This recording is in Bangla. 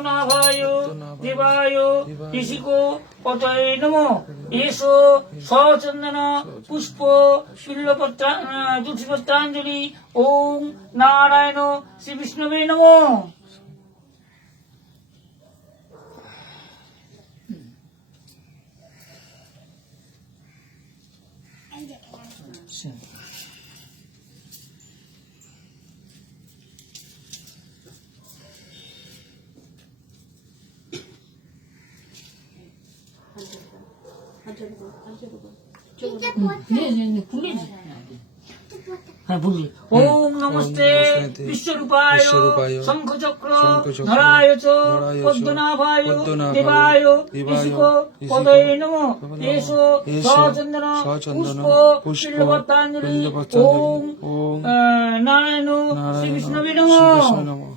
পদ্মনাভায় দেবায় ঋষিকো পতয়ে নমো। এসো সচন্দন পুষ্প তুলসীপত্রাঞ্জলি। ওম নারায়ণ শ্রী বিষ্ণবে নমো। ওম নমস্তে বিশ্বরূপায় শঙ্খচক্র ধরায় চ পদ্মনাভায় দেবায় ঋষিকো পতয়ে নমো। এসো সচন্দন পুষ্প বিল্বপত্রাঞ্জলি। ওম নারায়ণ শ্রী বিষ্ণবে নমো।